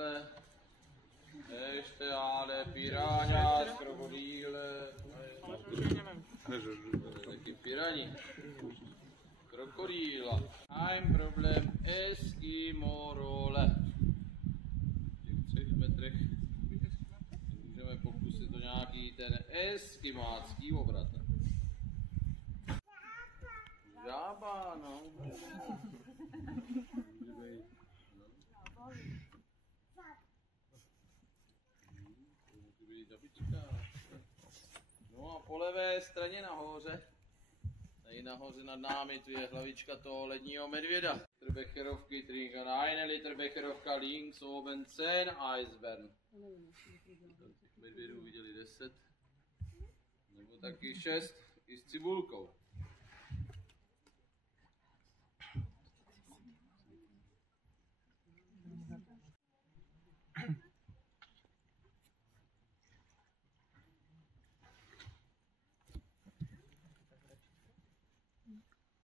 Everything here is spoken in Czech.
Hele. Ještě ale piráňa, krokodýle. Taky piráni. Krokodýla. Ein problém Eskimo-role. V těch 3 metrech můžeme pokusit o nějaký ten eskimácký obrat. Žába, no. No a po levé straně nahoře, tady nahoře nad námi, tu je hlavička toho ledního medvěda. Becherovky trinken eine Liter Becherovka links oben 10 Eisbären. Medvědů viděli 10, nebo taky 6 i s cibulkou.